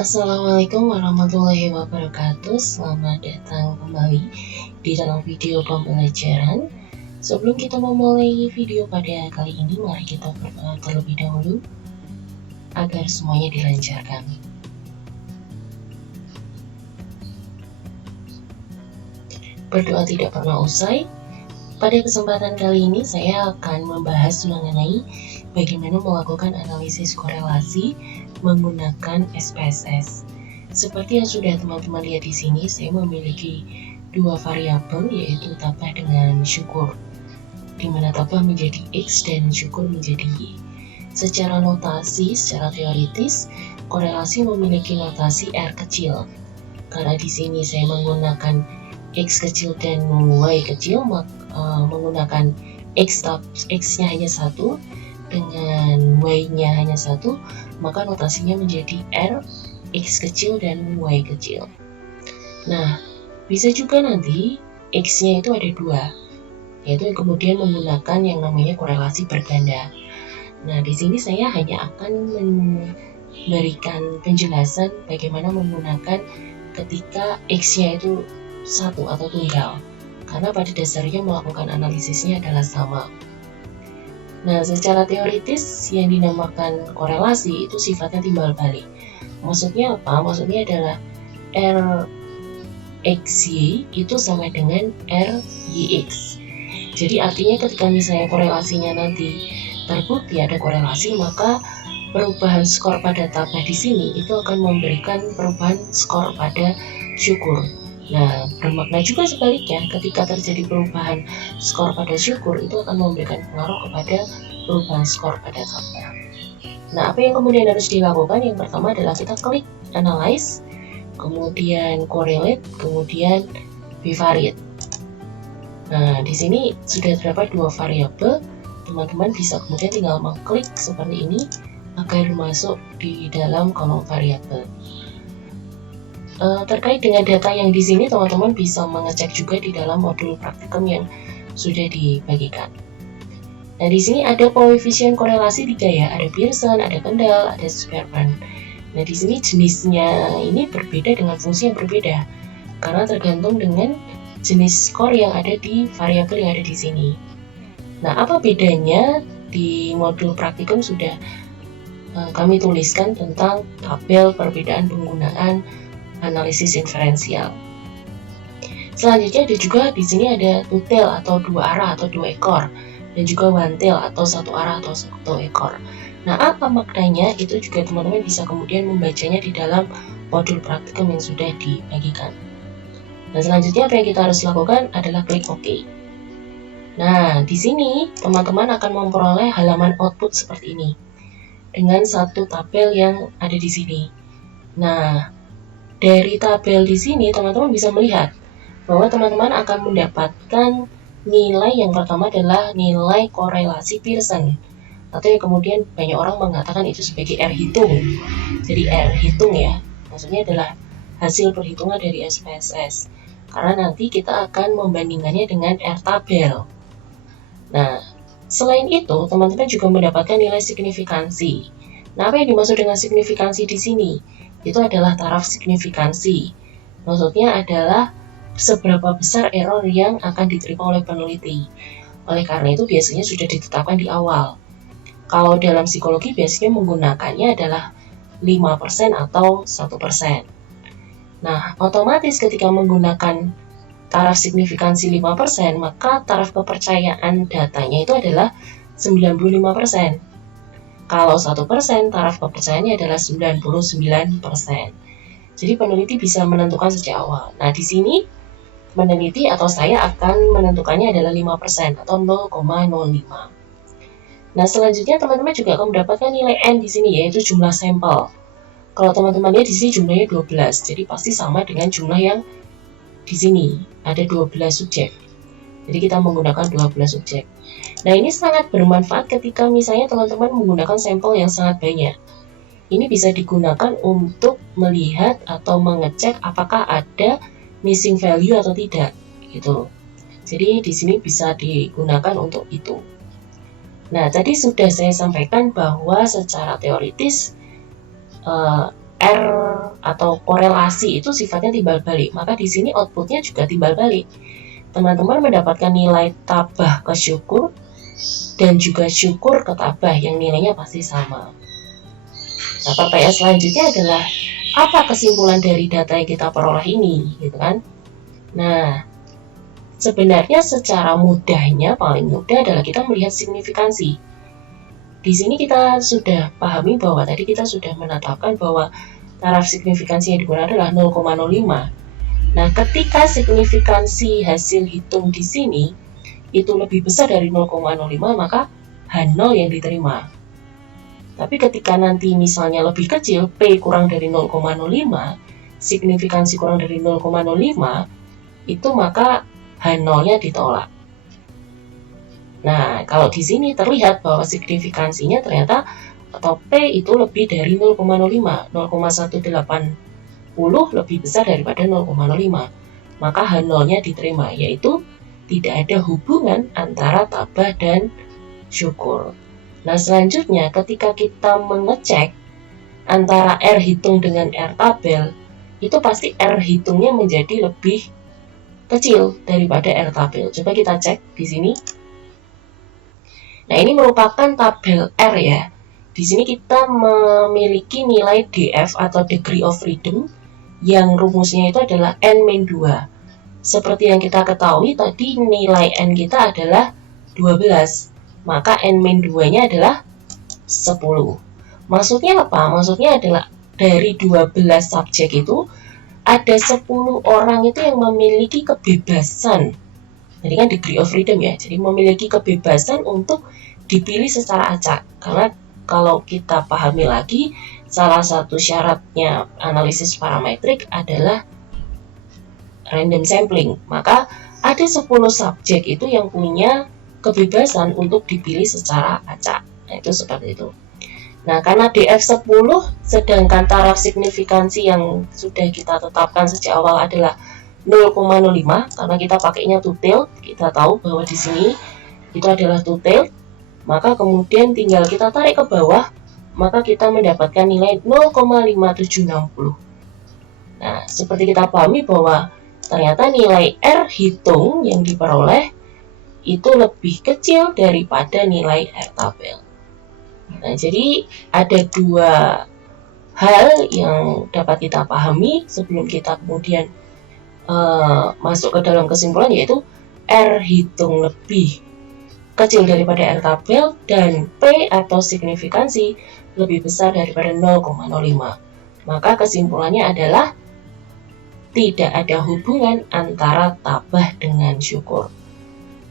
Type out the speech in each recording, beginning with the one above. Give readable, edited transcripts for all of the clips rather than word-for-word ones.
Assalamualaikum warahmatullahi wabarakatuh. Selamat datang kembali di dalam video pembelajaran. Sebelum kita memulai video pada kali ini, mari kita berdoa terlebih dahulu agar semuanya dilancarkan. Berdoa tidak pernah usai. Pada kesempatan kali ini saya akan membahas mengenai bagaimana melakukan analisis korelasi menggunakan SPSS. Seperti yang sudah teman-teman lihat di sini, saya memiliki dua variabel, yaitu tabah dengan syukur, di mana tabah menjadi X dan syukur menjadi Y. Secara notasi, secara teoritis, korelasi memiliki notasi R kecil. Karena di sini saya menggunakan X kecil dan Y kecil, menggunakan X-nya hanya 1 dengan Y-nya hanya 1, maka notasinya menjadi R, X kecil dan Y kecil. Nah, bisa juga nanti X-nya itu ada 2, yaitu kemudian menggunakan yang namanya korelasi berganda. Nah, di sini saya hanya akan memberikan penjelasan bagaimana menggunakan ketika X-nya itu 1 atau tunggal, karena pada dasarnya melakukan analisisnya adalah sama. Nah, secara teoritis yang dinamakan korelasi itu sifatnya timbal balik. Maksudnya apa? Maksudnya adalah RXY itu sama dengan RYX. Jadi artinya ketika misalnya korelasinya nanti terbukti ada korelasi, maka perubahan skor pada tabah di sini itu akan memberikan perubahan skor pada syukur. Nah, bermakna juga sebaliknya, ketika terjadi perubahan skor pada syukur, itu akan memberikan pengaruh kepada perubahan skor pada tabah. Nah, apa yang kemudian harus dilakukan? Yang pertama adalah kita klik analyze, kemudian correlate, kemudian bivariate. Nah, di sini sudah terdapat dua variabel. Teman-teman bisa kemudian tinggal mengklik seperti ini agar masuk di dalam kolom variabel. Terkait dengan data yang di sini, teman-teman bisa mengecek juga di dalam modul praktikum yang sudah dibagikan. Nah, di sini ada koefisien korelasi 3 ya, ada Pearson, ada Kendall, ada Spearman. Nah, di sini jenisnya ini berbeda dengan fungsi yang berbeda, karena tergantung dengan jenis skor yang ada di variabel yang ada di sini. Nah, apa bedanya? Di modul praktikum sudah kami tuliskan tentang tabel perbedaan penggunaan analisis inferensial. Selanjutnya ada juga di sini ada two tail atau dua arah atau dua ekor, dan juga one tail atau satu arah atau satu ekor. Nah, apa maknanya? Itu juga teman-teman bisa kemudian membacanya di dalam modul praktikum yang sudah dibagikan. Nah, selanjutnya apa yang kita harus lakukan adalah klik OK. Nah, di sini teman-teman akan memperoleh halaman output seperti ini dengan satu tabel yang ada di sini. Nah, dari tabel di sini teman-teman bisa melihat bahwa teman-teman akan mendapatkan nilai yang pertama adalah nilai korelasi Pearson, atau yang kemudian banyak orang mengatakan itu sebagai R hitung. Jadi R hitung ya, maksudnya adalah hasil perhitungan dari SPSS, karena nanti kita akan membandingkannya dengan R tabel. Nah, selain itu teman-teman juga mendapatkan nilai signifikansi. Nah, apa yang dimaksud dengan signifikansi di sini? Itu adalah taraf signifikansi. Maksudnya adalah seberapa besar error yang akan diterima oleh peneliti. Oleh karena itu biasanya sudah ditetapkan di awal. Kalau dalam psikologi biasanya menggunakannya adalah 5% atau 1%. Nah, otomatis ketika menggunakan taraf signifikansi 5%, maka taraf kepercayaan datanya itu adalah 95%. Kalau 1%, taraf kepercayaannya adalah 99%. Jadi peneliti bisa menentukan sejak awal. Nah, di sini peneliti atau saya akan menentukannya adalah 5% atau 0,05. Nah, selanjutnya teman-teman juga akan mendapatkan nilai N di sini, yaitu jumlah sampel. Kalau teman-teman lihat di sini jumlahnya 12, jadi pasti sama dengan jumlah yang di sini. Ada 12 subjek. Jadi kita menggunakan 12 subjek. Nah, ini sangat bermanfaat ketika misalnya teman-teman menggunakan sampel yang sangat banyak. Ini bisa digunakan untuk melihat atau mengecek apakah ada missing value atau tidak, gitu. Jadi di sini bisa digunakan untuk itu. Nah, tadi sudah saya sampaikan bahwa secara teoritis R atau korelasi itu sifatnya timbal balik, maka di sini outputnya juga timbal balik. Teman-teman mendapatkan nilai tabah ke syukur dan juga syukur ke tabah yang nilainya pasti sama. Nah, pertanyaan selanjutnya adalah apa kesimpulan dari data yang kita peroleh ini, gitu kan? Nah, sebenarnya secara mudahnya, paling mudah adalah kita melihat signifikansi. Di sini kita sudah pahami bahwa tadi kita sudah menetapkan bahwa taraf signifikansi yang digunakan adalah 0,05. Nah, ketika signifikansi hasil hitung di sini itu lebih besar dari 0,05, maka H0 yang diterima. Tapi ketika nanti misalnya lebih kecil, P kurang dari 0,05, signifikansi kurang dari 0,05, itu maka H0-nya ditolak. Nah, kalau di sini terlihat bahwa signifikansinya ternyata atau P itu lebih dari 0,05, 0,180 lebih besar daripada 0,05. Maka H0-nya diterima, yaitu tidak ada hubungan antara tabah dan syukur. Nah, selanjutnya ketika kita mengecek antara R hitung dengan R tabel, itu pasti R hitungnya menjadi lebih kecil daripada R tabel. Coba kita cek di sini. Nah, ini merupakan tabel R ya. Di sini kita memiliki nilai DF atau degree of freedom yang rumusnya itu adalah N-2. Seperti yang kita ketahui tadi nilai N kita adalah 12. Maka N-2-nya adalah 10. Maksudnya apa? Maksudnya adalah dari 12 subjek itu ada 10 orang itu yang memiliki kebebasan. Jadi kan degree of freedom ya. Jadi memiliki kebebasan untuk dipilih secara acak. Karena kalau kita pahami lagi, salah satu syaratnya analisis parametrik adalah random sampling. Maka ada 10 subjek itu yang punya kebebasan untuk dipilih secara acak. Nah, itu seperti itu. Nah, karena DF 10 sedangkan taraf signifikansi yang sudah kita tetapkan sejak awal adalah 0,05 karena kita pakainya two-tailed, kita tahu bahwa di sini itu adalah two-tailed, maka kemudian tinggal kita tarik ke bawah, maka kita mendapatkan nilai 0,5760. Nah, seperti kita pahami bahwa ternyata nilai R hitung yang diperoleh itu lebih kecil daripada nilai R tabel. Nah, jadi ada dua hal yang dapat kita pahami sebelum kita kemudian masuk ke dalam kesimpulan, yaitu R hitung lebih kecil daripada R tabel dan P atau signifikansi lebih besar daripada 0,05. Maka kesimpulannya adalah tidak ada hubungan antara tabah dengan syukur.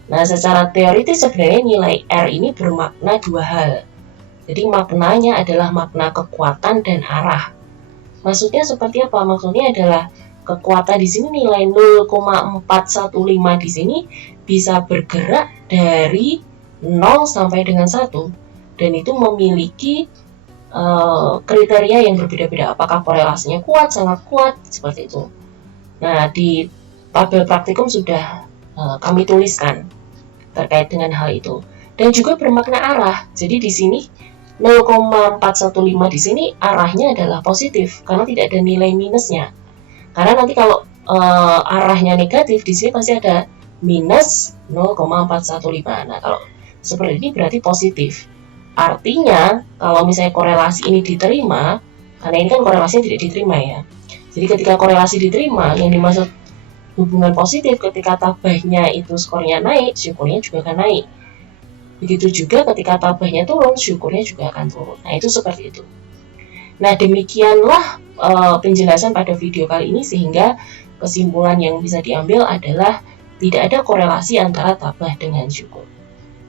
Nah, secara teoritis sebenarnya nilai R ini bermakna dua hal. Jadi maknanya adalah makna kekuatan dan arah. Maksudnya seperti apa? Maksudnya adalah kekuatan di sini nilai 0,415 di sini bisa bergerak dari 0 sampai dengan 1 dan itu memiliki kriteria yang berbeda-beda. Apakah korelasinya kuat, sangat kuat, seperti itu. Nah, di tabel praktikum sudah kami tuliskan terkait dengan hal itu. Dan juga bermakna arah. Jadi di sini 0,415 di sini arahnya adalah positif karena tidak ada nilai minusnya. Karena nanti kalau arahnya negatif di sini pasti ada minus 0,415. Nah, kalau seperti ini berarti positif. Artinya kalau misalnya korelasi ini diterima, karena ini kan korelasinya tidak diterima ya. Jadi ketika korelasi diterima, yang dimaksud hubungan positif ketika tabahnya itu skornya naik, syukurnya juga akan naik. Begitu juga ketika tabahnya turun, syukurnya juga akan turun. Nah, itu seperti itu. Nah, demikianlah penjelasan pada video kali ini, sehingga kesimpulan yang bisa diambil adalah tidak ada korelasi antara tabah dengan syukur.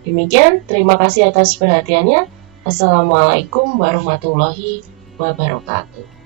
Demikian, terima kasih atas perhatiannya. Assalamualaikum warahmatullahi wabarakatuh.